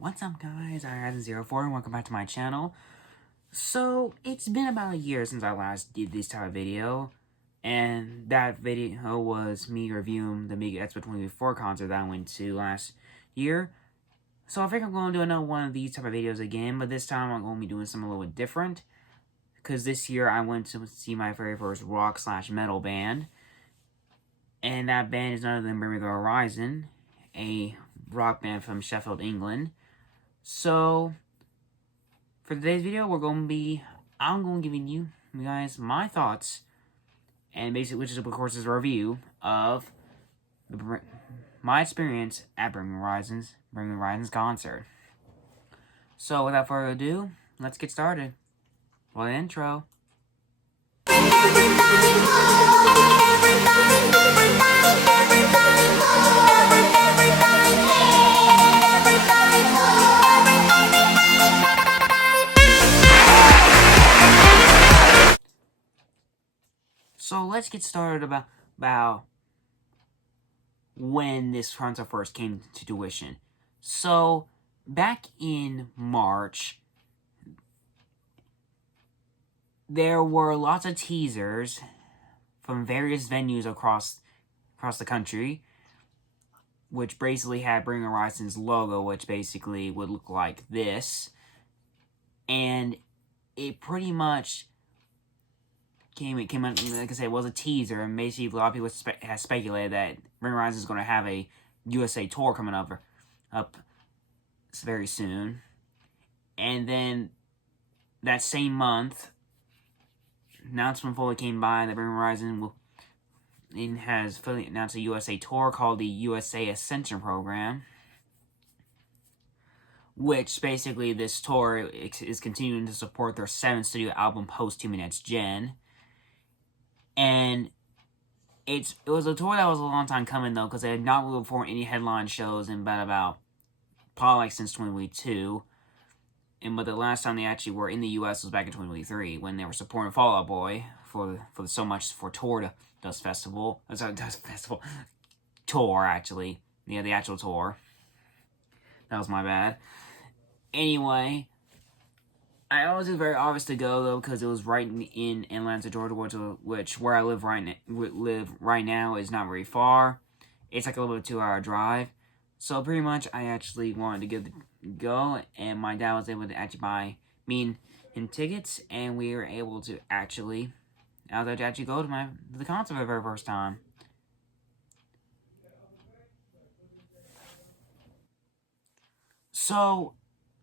What's up, guys? I'm Horizon04 and welcome back to my channel. So, it's been about a year since I last did this type of video, and that video was me reviewing the Amiga X2024 concert that I went to last year. So I think I'm going to do another one of these type of videos again, but this time I'm going to be doing something a little bit different, because this year I went to see my very first rock/metal band, and that band is none other than Bring the Horizon, a rock band from Sheffield, England. So, for today's video, I'm going to be giving you guys my thoughts, and basically, which is, of course, is a review of my experience at Bring Horizon's concert. So, without further ado, let's get started. Well, the intro. So let's get started about when this concert first came to fruition. So back in March, there were lots of teasers from various venues across the country, which basically had Bring Horizon's logo, which basically would look like this, and it pretty much came out, like I said, it was a teaser, and basically a lot of people have speculated that Bring Horizon is going to have a USA tour coming up very soon. And then that same month, announcement fully came by that Bring Horizon has fully announced a USA tour called the USA Accession program, which basically this tour is continuing to support their 7th studio album post 2 Minutes Gen. And it was a tour that was a long time coming, though, because they had not really performed any headline shows in about probably since 2022. But the last time they actually were in the U.S. was back in 2023, when they were supporting Fall Out Boy for the So Much for Tour Dust Festival. Dust Festival tour, actually. Yeah, the actual tour. That was my bad. Anyway, I always was very obvious to go, though, because it was right in Atlanta, Georgia, which where I live right now is not very far. It's like a little bit 2-hour drive. So pretty much, I actually wanted to go, and my dad was able to actually buy me and tickets, and we were able to I was able to actually go to the concert for the very first time. So,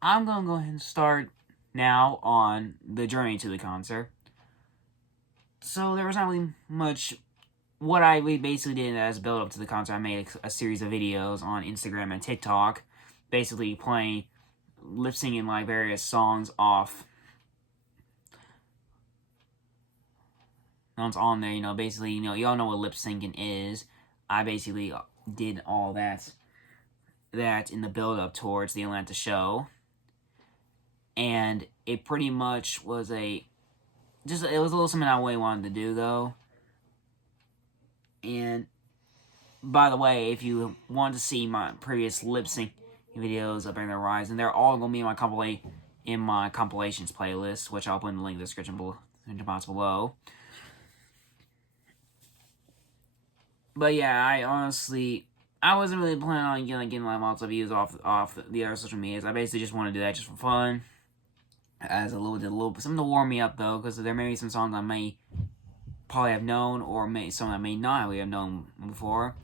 I'm going to go ahead and start now on the journey to the concert. So there was not really much. What we basically did as a build up to the concert, I made a series of videos on Instagram and TikTok, basically playing, lip singing like various songs off. On there, basically, y'all know what lip syncing is. I basically did all that in the build up towards the Atlanta show. And it pretty much was it was a little something I really wanted to do, though. And, by the way, if you want to see my previous lip sync videos of Bring the Horizon, they're all going to be in my compilations playlist, which I'll put in the link in the description below. But yeah, I wasn't really planning on getting lots of views off the other social medias. I basically just wanted to do that just for fun, as something to warm me up, though, because there may be some songs I may probably have known, or some I may not have known before.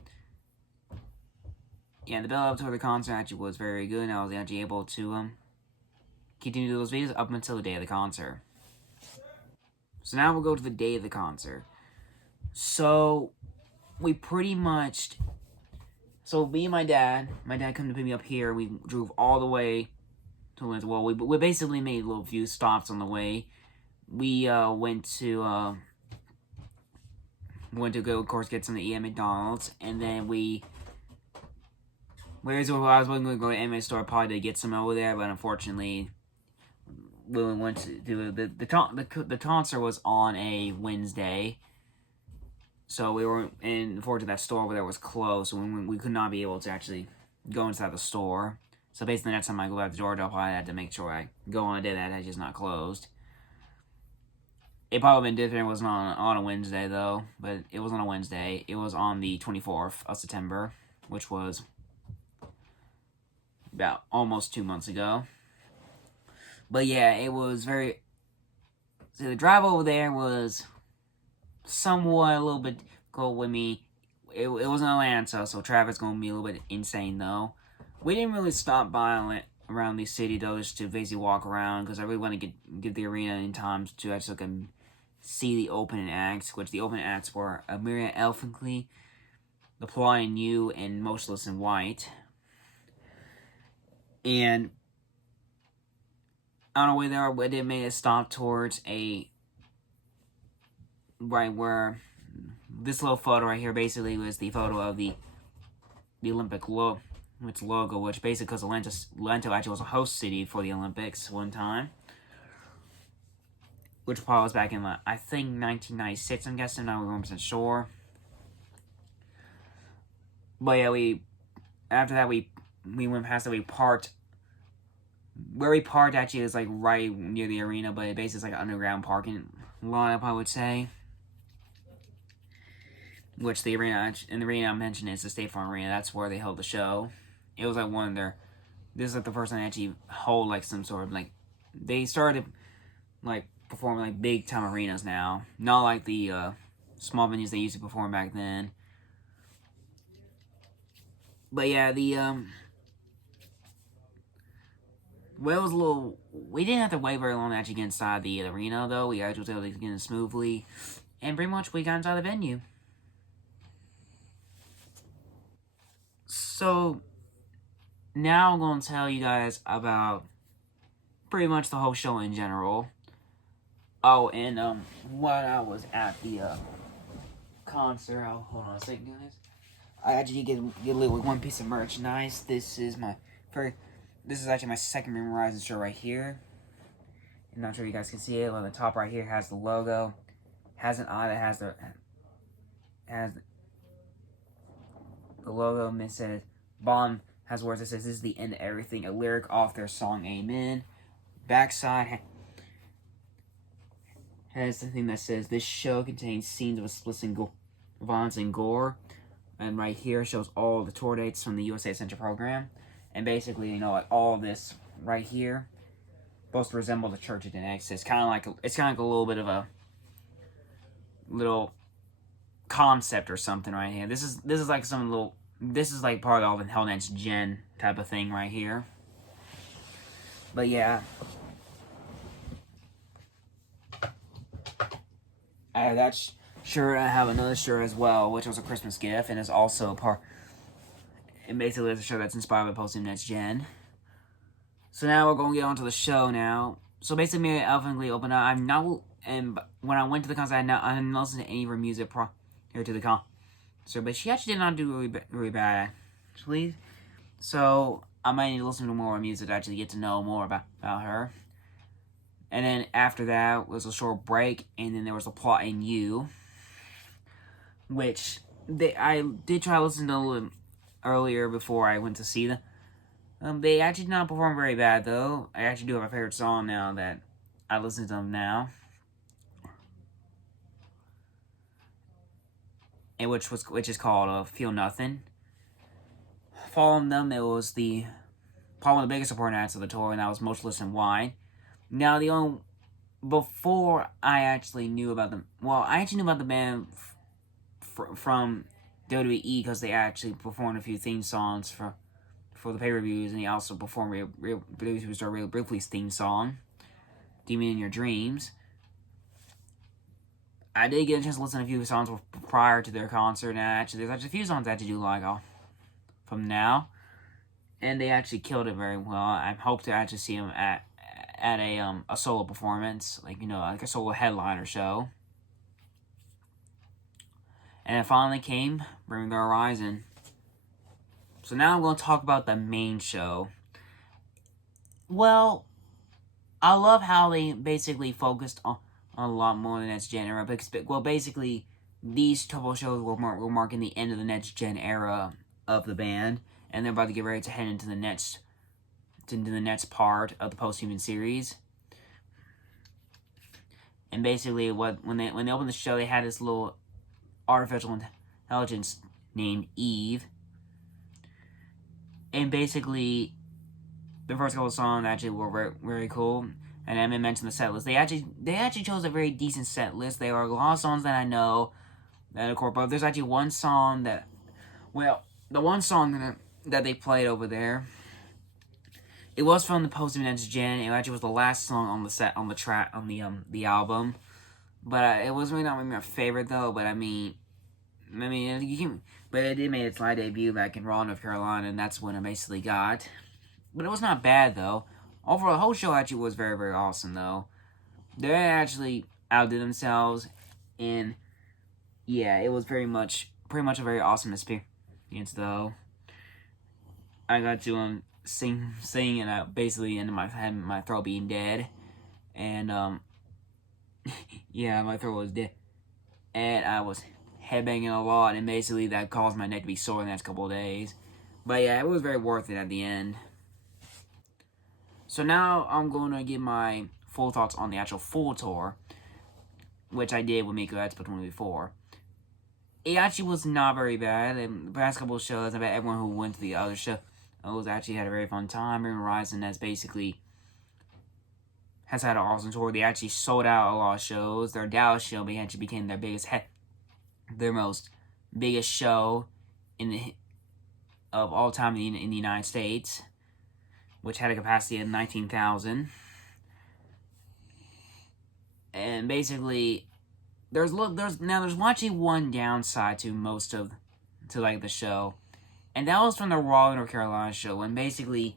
Yeah, the build up to the concert actually was very good, and I was actually able to continue to do those videos up until the day of the concert. So now we'll go to the day of the concert. So we pretty much, me and my dad come to pick me up here. We drove all the way to Atlanta. Well, we basically made a few stops on the way. We went to go, of course, get some to eat at McDonald's, and then I was going to go to the anime store probably to get some over there, but unfortunately, we went to do the concert was on a Wednesday, so we were unfortunately that store over there was closed, so we could not be able to actually go inside the store. So basically, the next time I go back to Georgia, I'll probably have to make sure I go on a day that it's just not closed. It probably been different. It wasn't on a Wednesday, though. But it was on a Wednesday. It was on the 24th of September, which was about almost 2 months ago. But yeah, it was very... So the drive over there was somewhat a little bit cold with me. It was in Atlanta, so traffic's going to be a little bit insane, though. We didn't really stop by around the city, though, just to basically walk around, because I really want to get the arena in time to actually see the opening acts, which the opening acts were Amelia Elfinkley, The Ply and You, and Motionless in White. And on our way there, we did make a stop towards right where this little photo right here basically was the photo of the Olympic logo, which basically because Atlanta actually was a host city for the Olympics one time, which probably was back in I think 1996. I'm guessing, not 100% sure. But yeah, after that we went past that. We parked. Where we parked actually is like right near the arena, but it basically is like an underground parking lot, I would say. Which the arena I mentioned is the State Farm Arena. That's where they held the show. It was like one of their... This is like the first time they actually hold like some sort of like... They started like performing like big time arenas now. Not like the small venues they used to perform back then. But yeah, well, it was a little... We didn't have to wait very long to actually get inside the arena, though. We actually was able to get in smoothly. And pretty much we got inside the venue. So, now I'm going to tell you guys about pretty much the whole show in general. Oh, and while I was at the concert... Oh, hold on a second, guys. I actually get a little one piece of merchandise. This is actually my second memorizing shirt right here. I'm not sure you guys can see it. On the top right here has the logo. Has an eye that has the logo, and it says Bond has words that says this is the end of everything, a lyric off their song Amen. Backside has the thing that says this show contains scenes of explicit violence and gore. And right here shows all the tour dates from the USA Essential program. And basically, you know, like all this right here supposed to resemble the church it exists. It's kind of like a little bit of a little concept or something right here. This is like some little... This is like part of the Hell Next Gen type of thing right here. But yeah, I have that shirt. I have another shirt as well, which was a Christmas gift, and is also a part. And basically, it's a shirt that's inspired by Post Next Gen. So now we're going to get on to the show now. So basically, me and Elfinkley opened up. And when I went to the concert, I didn't listen to any of her music prior to the concert. But she actually did not do really bad, actually. So I might need to listen to more music to actually get to know more about her. And then after that was a short break, and then there was The Plot in You, which I did try to listen to a little earlier before I went to see them. They actually did not perform very bad, though. I actually do have a favorite song now that I listen to them now. And which is called Feel Nothing. Following them, it was probably one of the biggest supporting acts of the tour, and that was Motionless in White. Now, before I actually knew about them... Well, I actually knew about the band from WWE because they actually performed a few theme songs for the pay-per-views, and he also performed Real Briefly's theme song, Demon in Your Dreams. I did get a chance to listen to a few songs prior to their concert, and there's actually a few songs I actually do like from now, and they actually killed it very well. I hope to actually see them at a solo performance, like, you know, like a solo headliner show. And it finally came, Bring the Horizon. So now I'm going to talk about the main show. Well, I love how they basically focused on a lot more than Next Gen era. Well, basically, these couple shows were marking the end of the Next Gen era of the band, and they're about to get ready to head into the next into the next part of the Post-Human series. And basically, when they opened the show, they had this little artificial intelligence named Eve. And basically, the first couple of songs actually were very, very cool. And I mentioned the set list. They actually chose a very decent set list. There are a lot of songs that I know that incorporate. But there's actually one song that, well, the one song that they played over there, it was from the Post-Human Gen. It actually was the last song on the album. But it was really not my favorite though. But I mean, but it did make its live debut back in Raleigh, North Carolina, and that's when I basically got. But it was not bad though. Overall, the whole show actually was very, very awesome though. They actually outdid themselves, and yeah, it was pretty much a very awesome experience though. I got to sing, and I basically ended my throat being dead, and yeah, my throat was dead, and I was headbanging a lot, and basically that caused my neck to be sore the next couple of days. But yeah, it was very worth it at the end. So now I'm going to give my full thoughts on the actual full tour, which I did with Miku Expo 2024. It actually was not very bad. In the past couple of shows, I bet everyone who went to the other shows actually had a very fun time. Even Horizon has had an awesome tour. They actually sold out a lot of shows. Their Dallas show actually became their biggest show of all time in the United States, which had a capacity of 19,000. And basically, there's actually one downside to the show, and that was from the Raleigh, North Carolina show. And basically,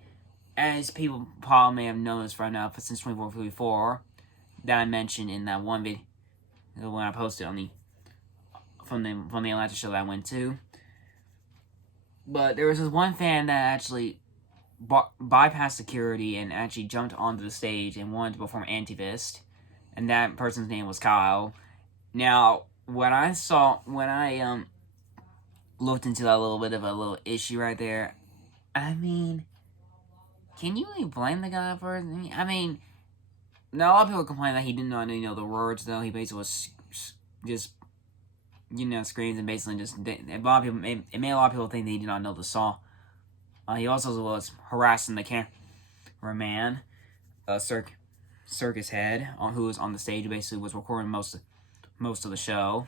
as people probably may have noticed right now, since 24 that I mentioned in that one video when I posted on from the Atlanta show that I went to. But there was this one fan that actually bypassed security and actually jumped onto the stage and wanted to perform Antivist, and that person's name was Kyle. Now, when I looked into that little bit of a little issue right there, I mean, can you really blame the guy for it? I mean, now a lot of people complain that he didn't know the words, though. He basically was just, screams and basically just, it made a lot of people think that he did not know the song. He also was harassing the cameraman, Circus Head, who was on the stage, basically was recording most of the show.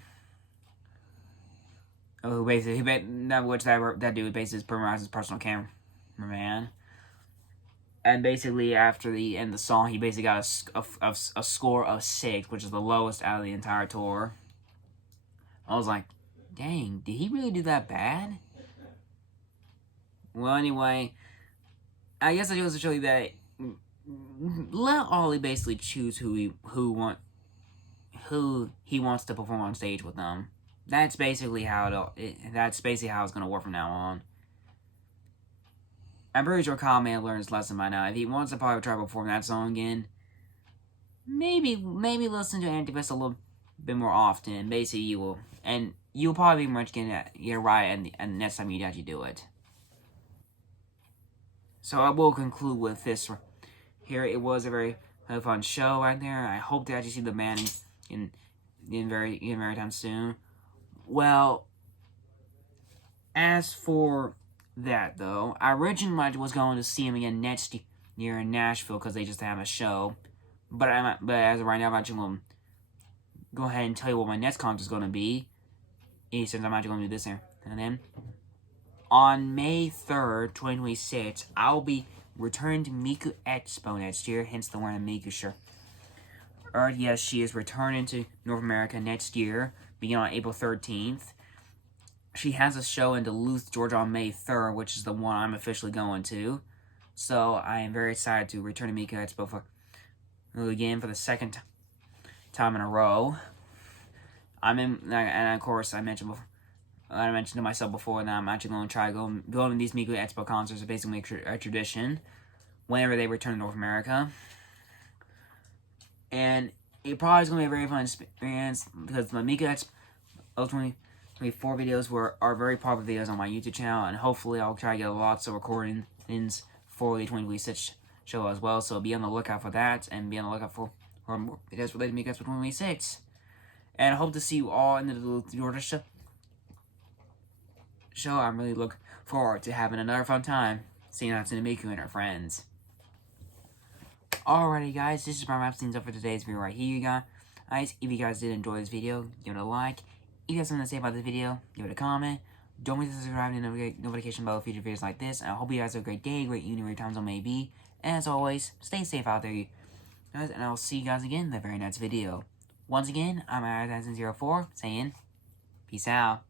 Who basically, that dude basically permanized his personal cameraman. And basically, after the end of the song, he basically got a score of 6, which is the lowest out of the entire tour. I was like, dang, did he really do that bad? Well, anyway, I guess I just to show you that let Ollie basically choose who he wants to perform on stage with them. That's basically how it's going to work from now on. I'm pretty sure Kyle may have learned his lesson by now. If he wants to probably try to perform that song again, maybe listen to Antivist a little bit more often. Basically, you'll probably be much get it right, and next time you actually do it. So I will conclude with this here. It was a very fun show right there. I hope to actually see the band in very time soon. Well, as for that though, I originally was going to see him again next year in Nashville because they just have a show. But as of right now, I'm actually going to go ahead and tell you what my next concert is going to be. Since I'm actually going to do this here. And then, on May 3rd, 2026, I'll be returning to Miku Expo next year, hence the wearing a Miku shirt. Yes, she is returning to North America next year, beginning on April 13th. She has a show in Duluth, Georgia on May 3rd, which is the one I'm officially going to. So, I am very excited to return to Miku Expo for the second time in a row. And of course, I mentioned to myself before that I'm actually going to try going to these Miku Expo concerts to basically make a tradition whenever they return to North America. And it probably is going to be a very fun experience because the Miku Expo 2024 videos are very popular videos on my YouTube channel, and hopefully I'll try to get lots of recordings for the 2026 show as well. So be on the lookout for that, and be on the lookout for more videos related to Megas for 2026. And I hope to see you all in the Georgia show. I'm really looking forward to having another fun time seeing Hatsune Miku and her friends. Alrighty guys, this is my wrap things up for today's video right here, you guys. If you guys did enjoy this video, give it a like. If you have something to say about this video, give it a comment. Don't forget to subscribe and notification bell for future videos like this. And I hope you guys have a great day, great evening, great time zone may be. And as always, stay safe out there, guys. And I'll see you guys again in the very next video. Once again, I'm Accession04 saying, peace out.